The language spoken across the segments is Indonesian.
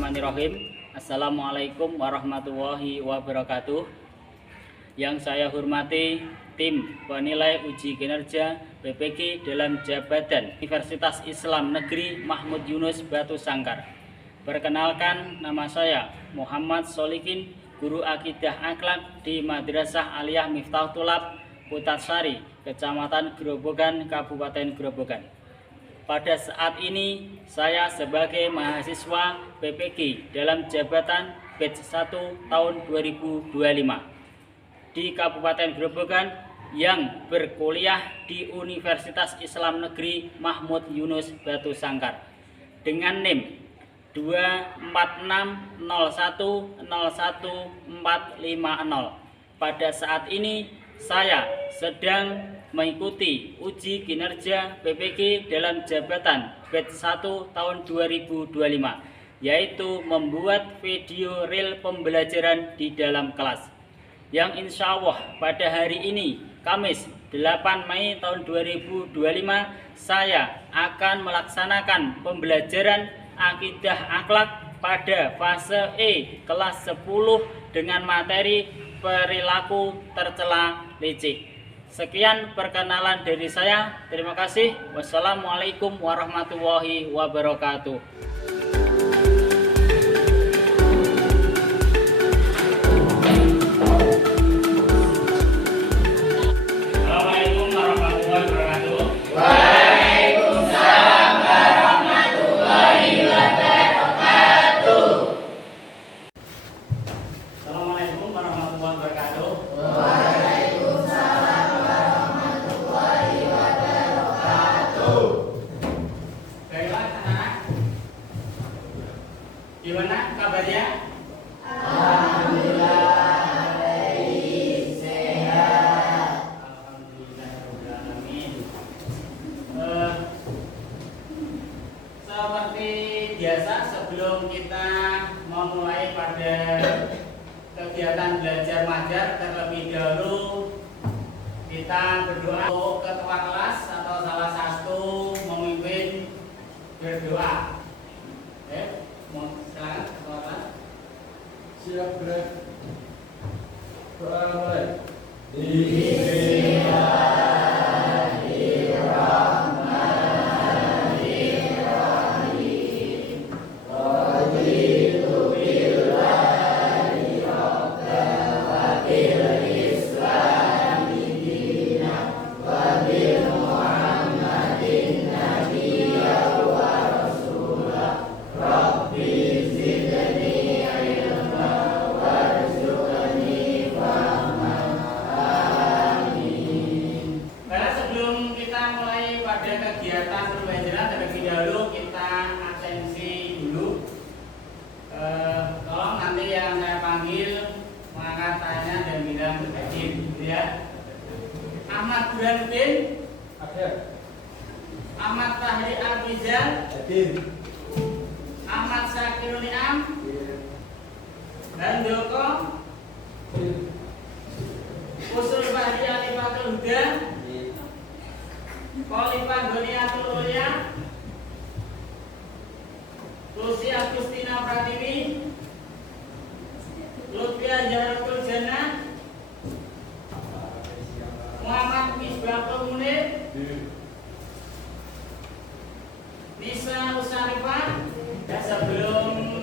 Bismillahirrahmanirrahim. Assalamualaikum warahmatullahi wabarakatuh. Yang saya hormati tim penilai uji kinerja PPG dalam jabatan Universitas Islam Negeri Mahmud Yunus Batu Sangkar. Perkenalkan, nama saya Muhammad Solikin, guru akidah akhlak di Madrasah Aliyah Miftah Tulab, Putasari, Kecamatan Grobogan, Kabupaten Grobogan. Pada saat ini saya sebagai mahasiswa PPG dalam jabatan batch 1 tahun 2025 di Kabupaten Grobogan yang berkuliah di Universitas Islam Negeri Mahmud Yunus Batu Sangkar dengan NIM 246010140. Pada saat ini saya sedang mengikuti uji kinerja PPG dalam jabatan batch 1 tahun 2025, yaitu membuat video reel pembelajaran di dalam kelas, yang insya Allah pada hari ini Kamis 8 Mei tahun 2025 saya akan melaksanakan pembelajaran akidah akhlak pada fase E kelas 10 dengan materi perilaku tercela licik. Sekian perkenalan dari saya. Terima kasih. Wassalamualaikum warahmatullahi wabarakatuh. Assalamualaikum warahmatullahi wabarakatuh. Waalaikumsalam warahmatullahi wabarakatuh. Assalamualaikum warahmatullahi wabarakatuh. Waalaikumsalam warahmatullahi wabarakatuh. Baiklah anak-anak, gimana kabarnya? Alhamdulillah baik, sehat. Alhamdulillahirrahmanirrahim. Seperti biasa, sebelum kita memulai pada kegiatan belajar mengajar, terlebih dahulu kita berdoa untuk ketua kelas atau salah satu memimpin berdoa. Silakan ketua kelas. Siap gerak. Doa mulai. Karena sebelum kita mulai pada kegiatan pembelajaran, terlebih dahulu kita absensi dulu. Tolong nanti yang saya panggil mengangkat tangannya dan bilang hadir, gitu ya. Ahmad Burhanuddin, Ada. Ahmad Fahri Al-Bizal, Hadir. Ahmad Syakirul Ni'am, dan Joko Usul Fahri Alifatul Huda, Khalifah Goniatul Ulya, Lucy Agustina Pratiwi, Lutfia Jaratul Jannah, Muhammad Misbahul Munir, Nisa Usarifah. Dan sebelum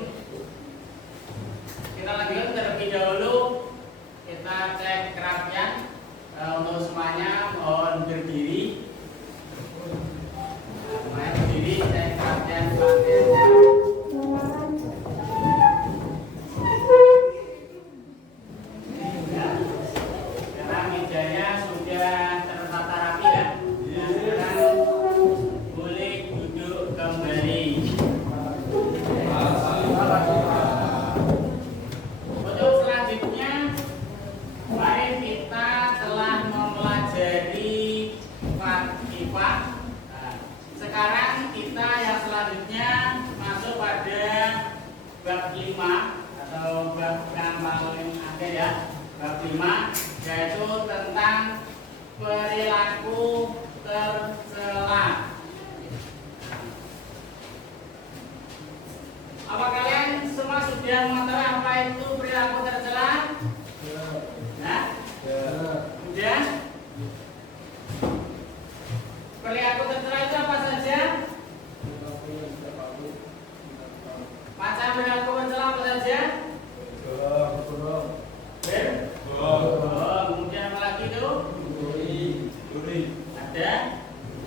kita lanjutkan, terlebih dahulu kita cek kerapian. Untuk semuanya mohon berdiri. Semuanya berdiri, cek kerapian pakaiannya. Ya. Karena mejanya sudah tertata rapi ya. Sekarang boleh duduk kembali. Untuk selanjutnya, kemarin kita telah mempelajari IPA. Nah, sekarang kita yang selanjutnya masuk pada bab 5 atau bab yang paling akhir ya, bab 5, yaitu tentang perilaku tercela. Apa kalian kemudian mengetahui apa itu perilaku tercela? Nah, kemudian perilaku tercela itu apa saja? Macam perilaku tercela apa saja? Kemudian apa lagi itu? Ada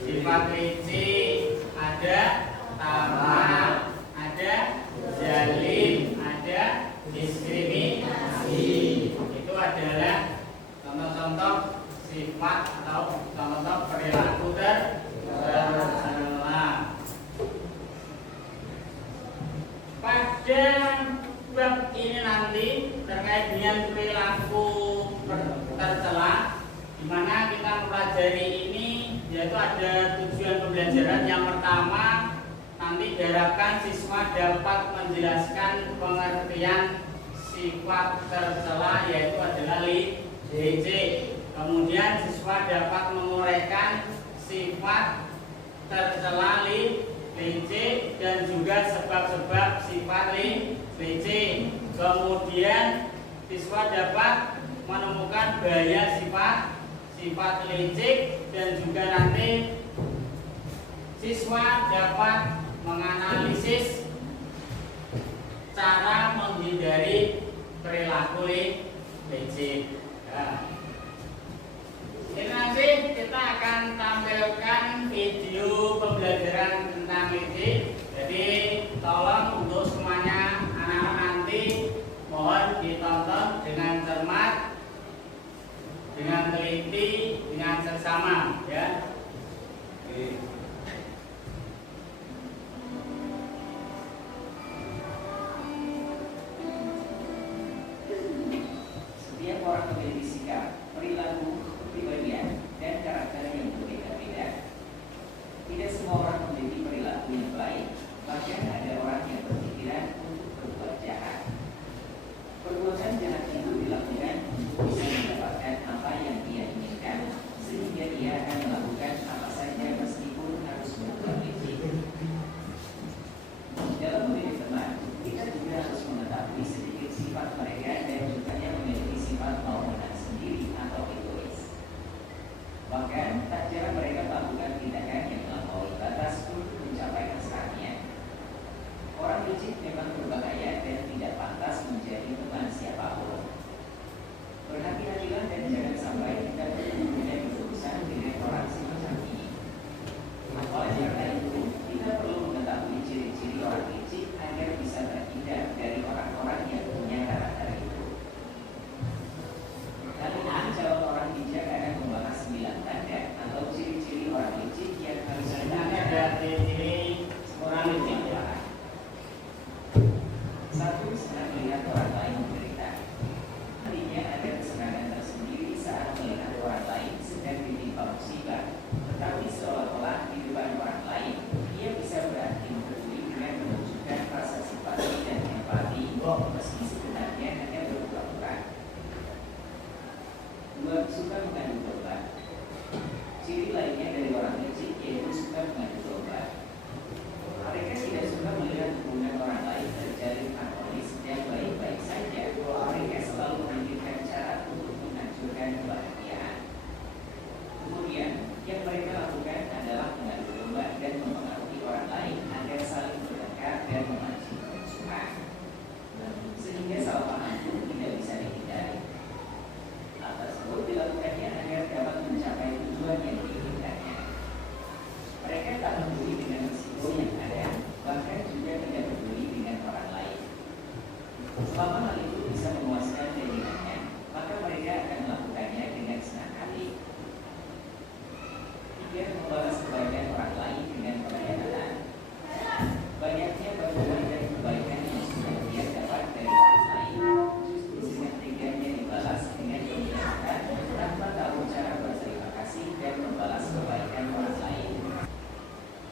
sifat licik, ada tamak, ada zalim, ada diskriminasi. Itu adalah contoh-contoh sifat atau contoh perilaku tercela. Pada bab ini nanti terkait dengan perilaku tercela, di mana kita mempelajari ini, yaitu ada tujuan pembelajaran. Yang pertama, nanti diharapkan siswa dapat menjelaskan pengertian sifat tercela, yaitu adalah licik. Kemudian siswa dapat menguraikan sifat tercela licik dan juga sebab-sebab sifat licik. Kemudian siswa dapat menemukan bahaya sifat licik, dan juga nanti siswa dapat menganalisis cara menghindari perilaku licik. Nah, ini nanti kita akan tampilkan video pembelajaran tentang licik. Jadi tolong untuk semuanya anak-anak nanti mohon ditonton dengan cermat, dengan teliti, dengan seksama, ya. Setiap orang memiliki sikap, perilaku, kepribadian, dan karakter yang berbeda-beda. Tidak semua orang memiliki perilaku yang baik, bahkan ada orang yang berpikiran untuk berbuat jahat. Perbuatan jahat itu dilakukan untuk bisa mendapatkan apa yang dia inginkan, sehingga dia akan melakukan apa saja meskipun harus berbuat licik. Dalam mendidik teman, kita juga harus mengetahui sedikit sifat mereka dan juga yang memiliki sifat mau menang sendiri atau egois. Bahkan tak jarang mereka melakukan tindakan yang melampaui batas untuk mencapai hasratnya. Orang licik memang berbahaya dan tidak pantas menjadi teman siapapun. Berhati-hatilah dan jangan sampai kita benar-benar berurusan dengan orang semacam ini. Oleh karena itu, kita perlu mengetahui ciri-ciri orang licik agar bisa terhindar dari orang-orang yang punya karakter itu. Kali ini calon orang bijak akan membahas 9 tanda atau ciri-ciri orang licik yang harus kita Ada ciri orang licik, ya. 1. Senang melihat orang lain menderita. Artinya ada kesenangan tersendiri saat melihat orang lain sedang ditimpa musibah, tetapi seolah-olah di depan orang lain ia bisa berarti peduli dengan menunjukkan rasa simpati dan empati, meski sebenarnya hanya berpura-pura. 2. Suka mengadu domba. Ciri lainnya dari orang licik yaitu suka mengadu domba. Mereka tidak suka melihat hubungan orang lain terjalin harmonis dan baik-baik saja. Mereka selalu memikirkan cara untuk menghancurkan kebahagiaan. Kemudian, yang mereka lakukan adalah mengadu domba dan mempengaruhi orang lain agar saling bertengkar dan memancing permusuhan, sehingga salah paham pun tidak bisa dihindari. Hal tersebut dilakukannya agar dapat mencapai tujuan yang diinginkannya. Mereka tak peduli dengan risiko yang ada, bahkan juga tidak peduli dengan orang lain. Selama hal itu bisa memuaskan keinginannya, maka mereka akan melakukannya dengan senang hati. 3. Membalas kebaikan orang lain dengan pengkhianatan. Banyaknya bantuan dan kebaikan yang sudah dia dapat dari orang lain, justru dengan teganya dibalas dengan pengkhianatan tanpa tahu cara berterima kasih dan membalas kebaikan orang lain.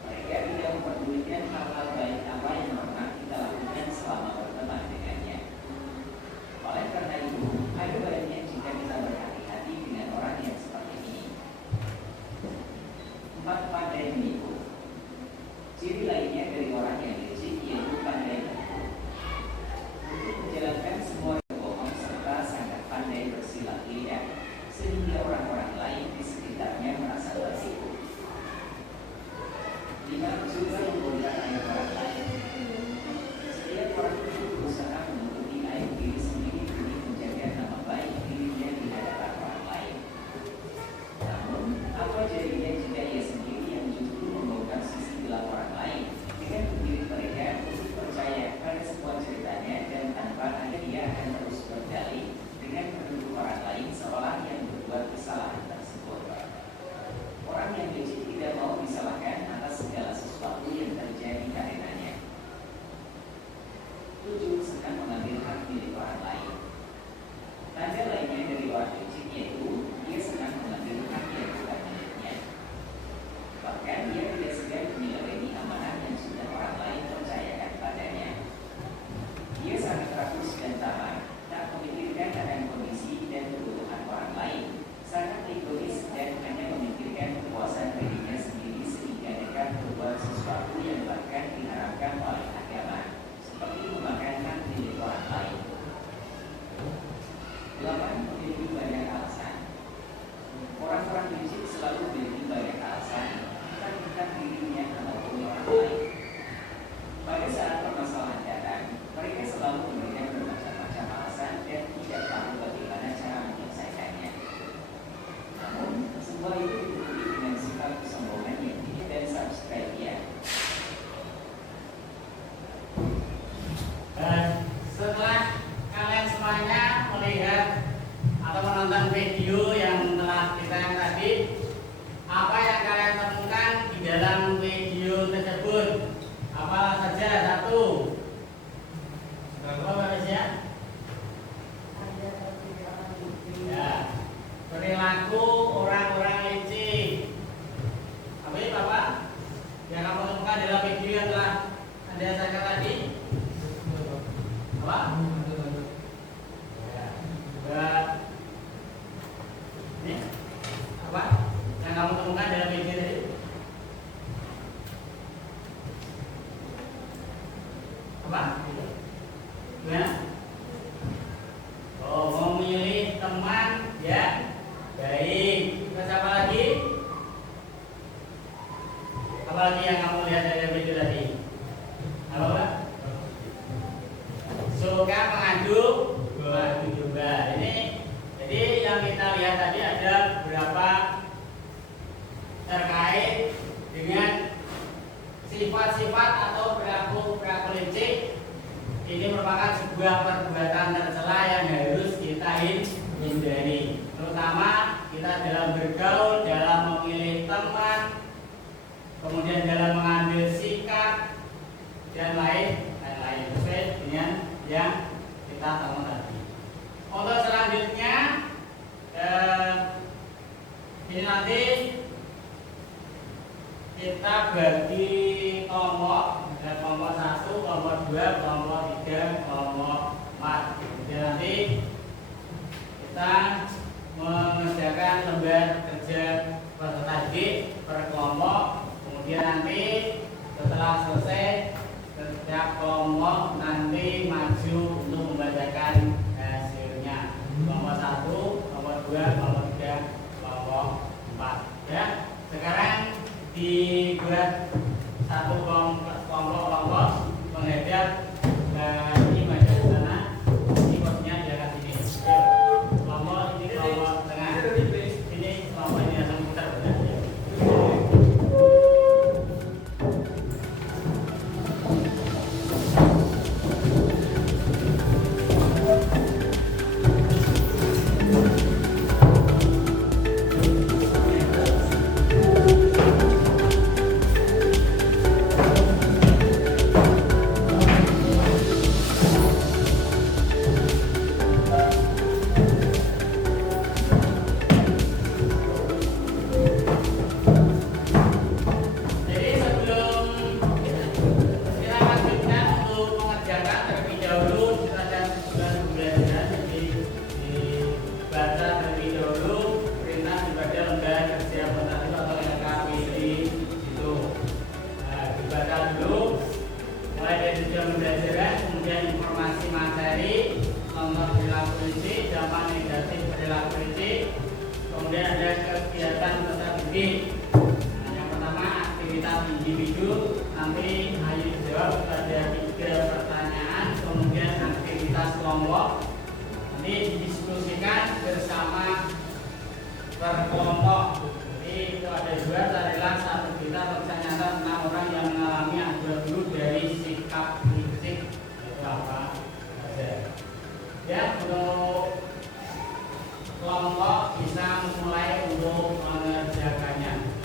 Mereka tidak memperdulikan hal-hal baik apa yang pernah kita lakukan selama berteman dengannya. dan tamak, tak memikirkan akan kondisi dan kebutuhan orang lain, sangat egois dan hanya memikirkan kepuasan dirinya sendiri sehingga nekat berbuat sesuatu yang bahkan diharapkan oleh agama, seperti memakan hak milik orang lain. 8. Memiliki banyak alasan. Orang-orang licik selalu memiliki banyak alasan, bukan dirinya ataupun orang lain. Pada saat permasalahan datang, mereka selalu memberikan bermacam-macam alasan dan tidak tahu bagaimana cara menyelesaikannya. Namun, semua itu ditutupi dengan sifat kesombongan yang tinggi dan subscribe-nya. Setelah kalian semuanya melihat atau menonton video yang telah kita tadi, apa yang kalian temukan di dalam video tersebut? Apa saja? Satu. Apa ya? Ya, perilaku orang-orang licik. Apa itu Bapak? Yang kamu temukan dalam video yang telah Anda saksikan tadi? Apa? Ya. Juga ini apa? Yang kamu temukan dalam video tadi? Apa? Gimana? Oh, memilih teman yang baik. Terus apa lagi? Apa lagi yang kamu lihat dari video tadi? Apa Pak? Suka mengadu domba. Ini jadi yang kita lihat tadi ada beberapa terkait dengan sifat-sifat atau perilaku licik. Ini merupakan sebuah perbuatan tercela yang harus kita hindari, terutama kita dalam bergaul, dalam memilih teman, kemudian dalam mengambil sikap dan lain-lain sesuai dengan yang kita temukan tadi. Untuk selanjutnya ini nanti kita bagi kelompok, ada kelompok 1, kelompok 2, kelompok 3, kelompok 4. Kemudian nanti kita mengerjakan lembar kerja peserta didik per kelompok. Kemudian nanti setelah selesai, setiap kelompok nanti maju untuk membacakan hasilnya. Kelompok 1, kelompok 2, kelompok 3, kelompok 4. Ya, sekarang dibuat satu kelompok menghadap ini maju ke sana. Ini posnya di atas sini. Kelompok ini kelompok tengah. Ini kelompok ini langsung putar. Kemudian ada kegiatan peserta didik. Yang pertama aktivitas individu. Nanti ayo dijawab, ada 3 pertanyaan. Kemudian aktivitas kelompok. Nanti didiskusikan bersama per kelompok. Jadi itu ada 2, carilah satu kita tulisan nyata tentang orang yang mengalami akibat buruk dari sikap licik. Itu apa saja. Ya, untuk kelompok bisa mulai untuk mengerjakannya.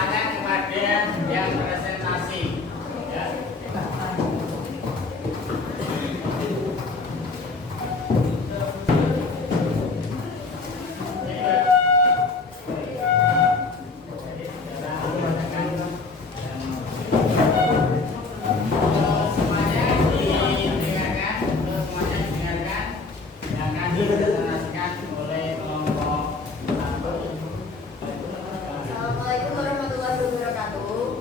bertanya kepada yang presentasi. Ya. Assalamualaikum warahmatullahi wabarakatuh.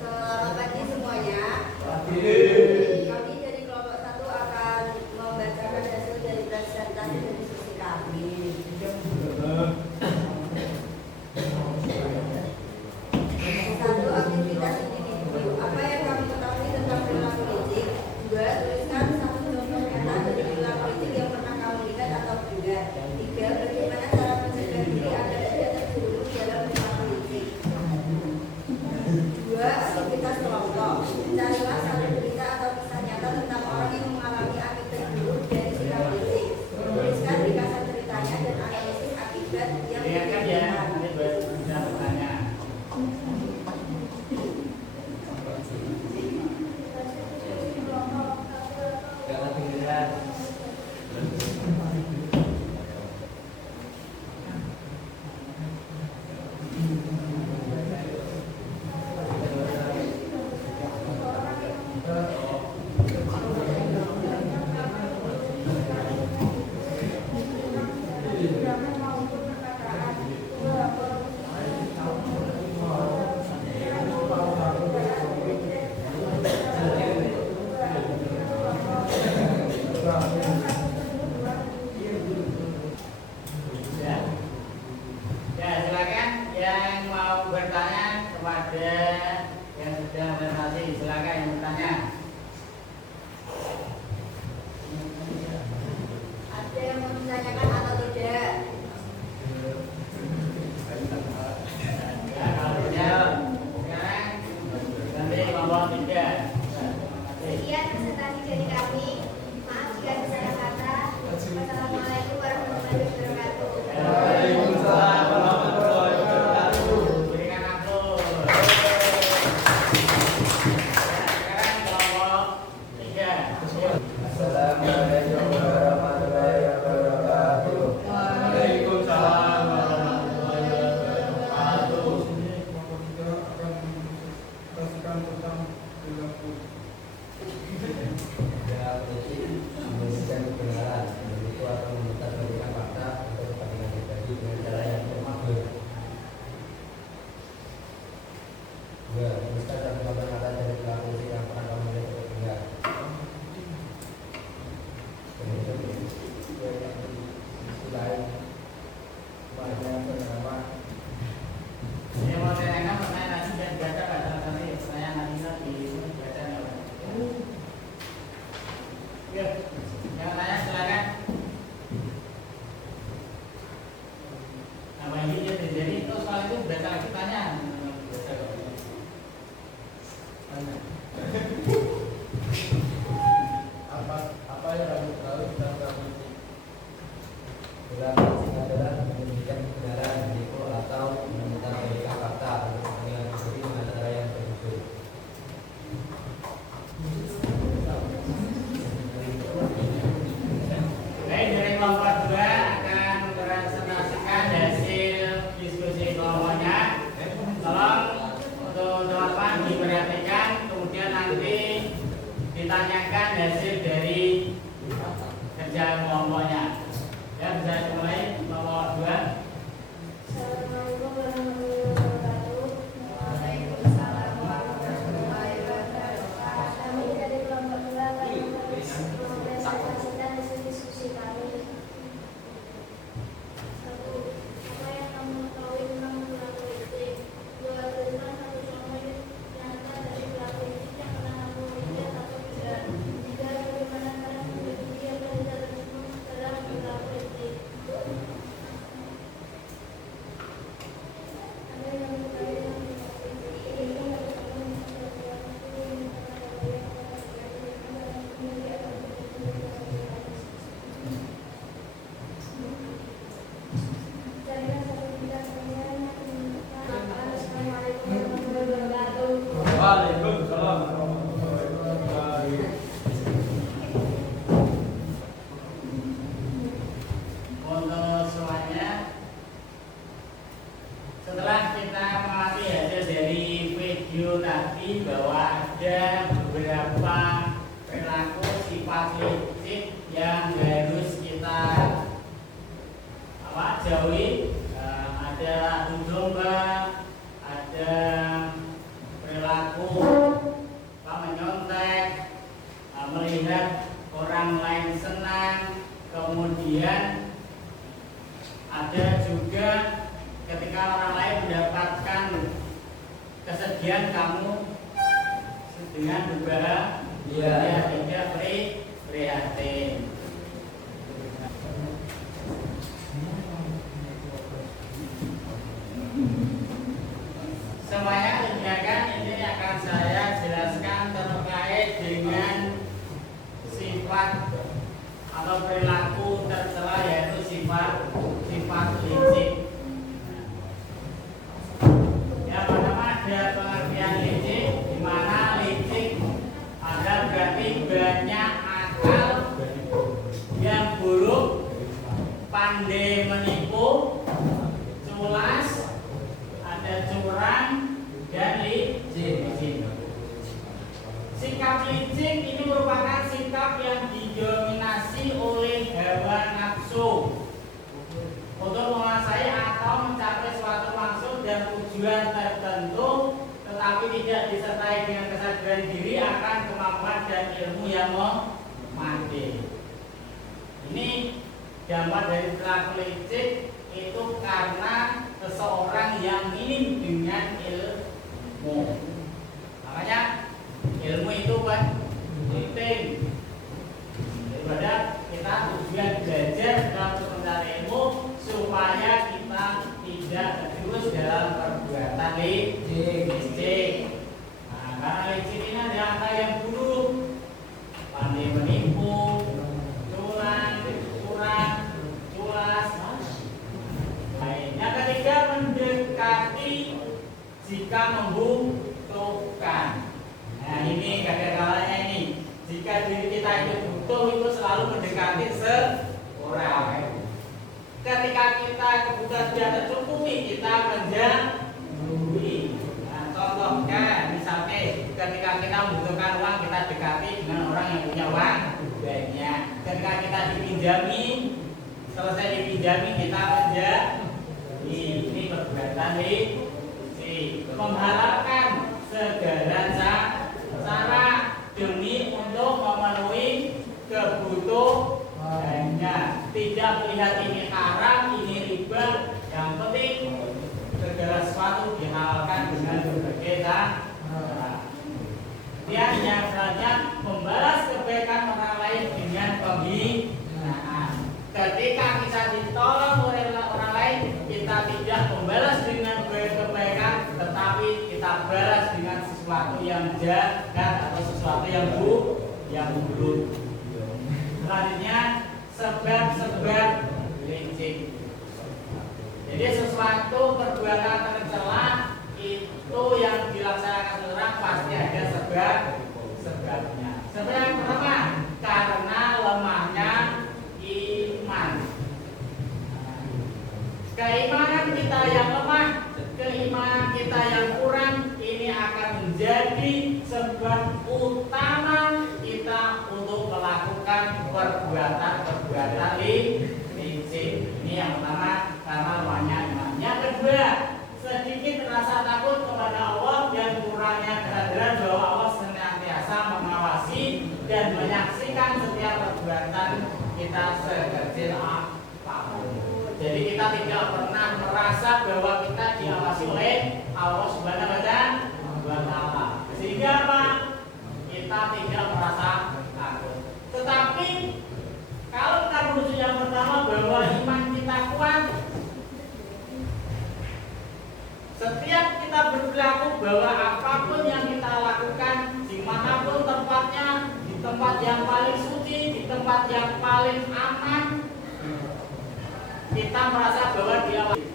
Selamat pagi semuanya. Kami dari kelompok 1 akan membacakan hasil dari presentasi dan diskusi kami. Satu, aktivitas individu. Apa yang kami ketahui tentang perilaku licik? 2, tuliskan satu contoh nyata dari perilaku licik yang pernah kamu lihat atau dengar. 3, bagaimana cara mencegah diri agar tidak terjerumus dalam perilaku licik. 2, aktivitas kelompok. Carilah satu berita atau kisah nyata tentang orang yang mengalami akibat buruk dari sikap licik. Tuliskan ringkasan ceritanya dan analisis akibat yang Lihatkan ya, nanti bisa bertanya. Ya. Ya, silakan yang mau bertanya kepada yang sudah presentasi, silakan yang bertanya. Ada yang mau ditanyakan atau tidak? Ya, kalau tidak, sekarang nanti kelompok 3. Sekian presentasi dari kami. Maaf jika ada salah kata. Wassalamualaikum warahmatullahi wabarakatuh. Waalaikumsalam warahmatullahi wabarakatuh. Berikan aplaus. Sekarang kelompok 3. Assalamualaikum warahmatullahi wabarakatuh. Waalaikumsalam warahmatullahi wabarakatuh. Sini kelompok 3 akan menjelaskan tentang perilaku. Memberikan kebenaran, itu atau meminta memberikan fakta untuk kepentingan pribadi dengan cara yang termakbul. 2. Menuliskan satu contoh nyata dari perilaku licik yang pernah kamu lihat atau dengar. Kemudian sisi lain, banyak pengalaman. Yang mau saya tanyakan pertanyaan nanti biar dibaca pada nanti pertanyaan nanti dibaca ya. Ya, yang tanya silakan. Apa ini jadi itu soal itu baca lagi tanya. Baca kok. Apa yang kamu tahu tentang perilaku licik? Perilaku licik adalah menyembunyikan kebenaran, menipu atau meminta memberikan fakta untuk kepentingan pribadi dengan cara yang tertutup. Baik, dari kelompok 2 akan mempresentasikan hasil diskusi kelompoknya. Tolong untuk jawaban diperhatikan, kemudian ada adu domba, ada perilaku menyontek, melihat orang lain senang, kemudian ada juga ketika orang lain mendapatkan kesedihan kamu dengan berbahagia, tidak prihatin. Semuanya kegiatan ini akan saya jelaskan terkait dengan sifat atau perilaku tercela, yaitu sifat licik. Yang pertama ada pengertian licik, di mana licik ada berarti banyak akal, yang buruk, pandai menipu, culas, ada curang, dan licik. Sikap licik ini merupakan sikap yang didominasi oleh hawa nafsu untuk menguasai atau mencapai suatu maksud dan tujuan tertentu, tetapi tidak disertai dengan kesadaran diri akan kemampuan dan ilmu yang memadai. Ini dampak dari perilaku licik itu karena seseorang yang minim dengan ilmu. Makanya ilmu itu penting. Daripada kita tujuan belajar dalam mencari ilmu supaya kita tidak terus dalam perbuatan licik. Nah, karena licik ini ada angka yang buruk, pandai menipu, curang, culas. Yang ketiga, mendekati jika membutuhkan. Nah, ini kadang-kadangnya ini, jika diri kita itu butuh, itu selalu mendekati seorang. Ketika kita kebutuhan tidak tercukupi, kita menjauhi. Nah, contohkan, misalnya ketika kita membutuhkan uang, kita dekati dengan orang yang punya uang banyak. Ketika kita dipinjami, selesai dipinjami, kita menjauhi. Ini perbuatan licik, mengharapkan segala cara demi untuk memenuhi kebutuhannya, tidak melihat ini haram, ini riba. Yang penting segala sesuatu dihalalkan dengan berbagai cara. Dia yang selanjutnya membalas kebaikan orang lain dengan penghinaan. Ketika kita ditolong oleh orang lain, kita tidak membalas dengan kebaikan, tetapi kita balas dengan sesuatu yang jahat atau sesuatu yang buruk. Selanjutnya, sebab-sebab licik. Jadi sesuatu perbuatan tercela itu yang dilaksanakan orang pasti ada sebabnya. Sebab yang pertama, karena lemahnya iman. Keimanan kita yang lemah, keimanan kita yang kurang, ini akan menjadi sebab utama kita untuk melakukan perbuatan licik. Ini yang pertama, karena lemahnya iman. Yang kedua, sedikit rasa takut kepada Allah dan kurangnya kesadaran bahwa Allah senantiasa mengawasi dan menyaksikan setiap perbuatan kita sekecil apapun. Jadi kita tidak pernah merasa bahwa kita diawasi oleh Allah Subhanahu wa Ta'ala. Sehingga apa? Kita tidak merasa takut. Tetapi kalau kita menuju yang pertama bahwa iman kita kuat, setiap kita berperilaku bahwa apapun yang kita lakukan, dimanapun tempatnya, di tempat yang paling suci, di tempat yang paling aman, kita merasa bahwa diawasi.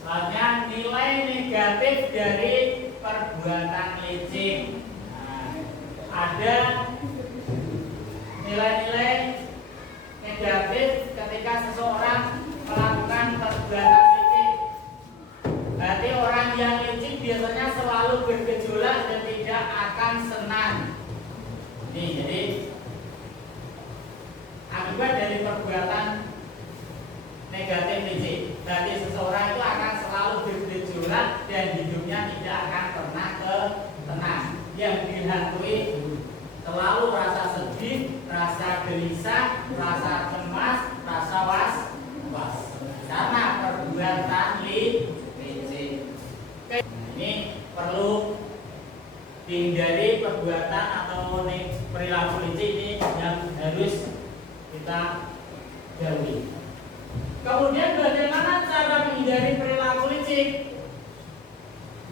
Selanjutnya, nilai negatif dari perbuatan licik. Nah, ada nilai-nilai negatif ketika seseorang melakukan perbuatan licik. Berarti orang yang licik biasanya selalu bergejolak dan tidak akan senang. Nih, jadi akibat dari perbuatan Berarti seseorang itu akan selalu bergejolak dan hidupnya tidak akan pernah tenang. Yang dihantui selalu rasa sedih, rasa gelisah, rasa cemas, rasa was-was karena perbuatan licik. Ini perlu dihindari perbuatan atau perilaku licik ini yang harus kita jauhi. Kemudian bagaimana cara menghindari perilaku licik?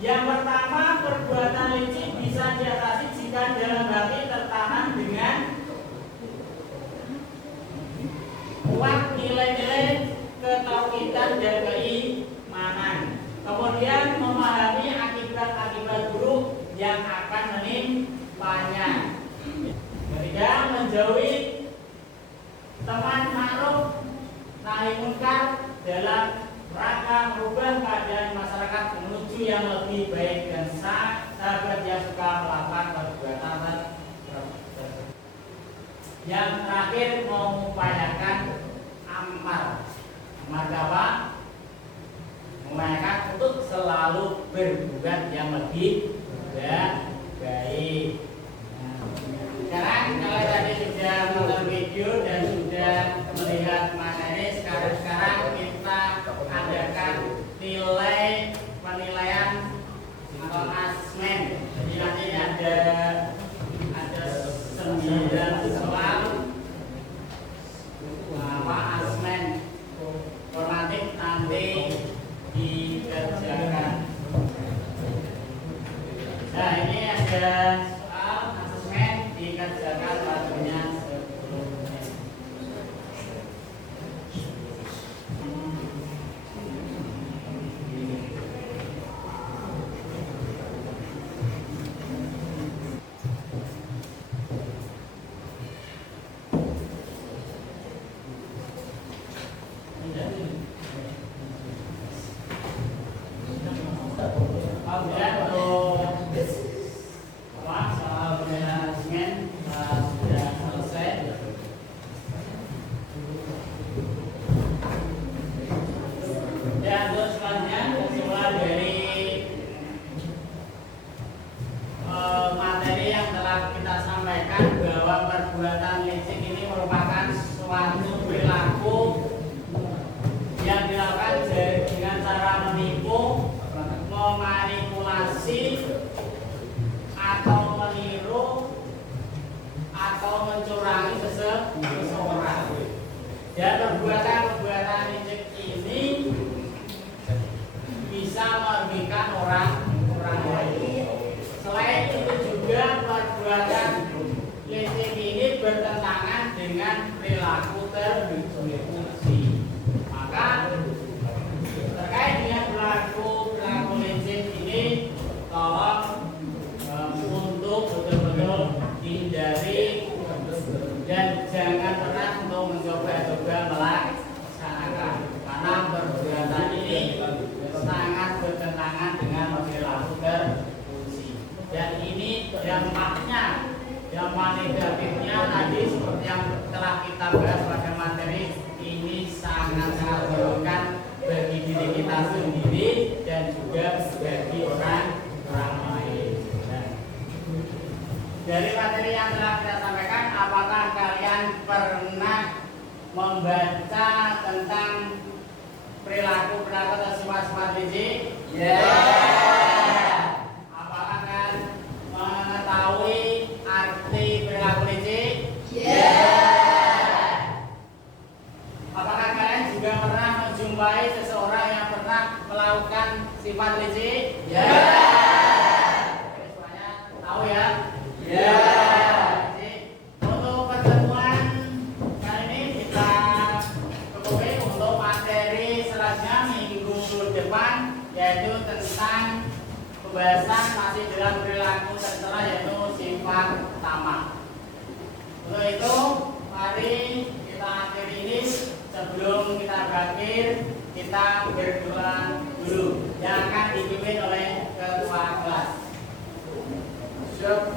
Yang pertama, perbuatan licik bisa diatasi jika dalam hati tertanam dengan kuat nilai-nilai ketauhidan dan keimanan. Kemudian memahami akibat-akibat buruk yang akan menimpanya. Ketiga, menjauhi teman ma'ruf nahi munkar dalam rangka merubah keadaan masyarakat menuju yang lebih baik dan sahabat yang suka melakukan perbuatan tersebut. Yang terakhir, mengupayakan amal. Amal apa? Mengupayakan untuk selalu berbuat yang lebih baik. Sekarang kalau tadi sudah menonton video dan sudah melihat materi, sekarang kita adakan nilai penilaian atau asesmen. Jadi nanti ada 9 soal asesmen formatif nanti dikerjakan. Nah, ini ada soal asesmen dikerjakan waktunya 10 menit. Kemudian untuk soal penilaian asesmen sudah selesai. Dan untuk selanjutnya kesimpulan dari materi yang telah kita sampaikan bahwa perbuatan licik ini merupakan suatu perilaku yang dilakukan dengan cara menipu, memanipulasi, atau meniru, atau mencurangi seseorang. Dan perbuatan-perbuatan licik ini bisa merugikan orang lain. Selain itu juga perbuatan licik ini bertentangan dengan perilaku terpuji. Maka terkait dengan perilaku licik ini, tolong untuk betul-betul hindari dan jangan pernah untuk mencoba-coba melaksanakan, karena perbuatan ini sangat bertentangan dengan perilaku terpuji. Dan ini dampaknya, dampak negatifnya tadi seperti yang telah kita bahas pada materi ini sangat-sangat merugikan bagi diri kita sendiri dan juga bagi orang lain. Dari materi yang telah kita sampaikan, apakah kalian pernah membaca tentang perilaku atau sifat-sifat licik? Apakah kalian mengetahui arti perilaku licik? Apakah kalian juga pernah menjumpai seseorang yang pernah melakukan sifat licik? Semuanya tahu ya? Jadi, untuk pertemuan kali ini kita cukupi. Untuk materi selanjutnya minggu depan, yaitu tentang pembahasan masih dalam perilaku tercela, yaitu sifat tamak. Untuk itu, mari kita akhiri ini. Sebelum kita berakhir, kita berdoa dulu yang akan dipimpin oleh ketua kelas. Siap,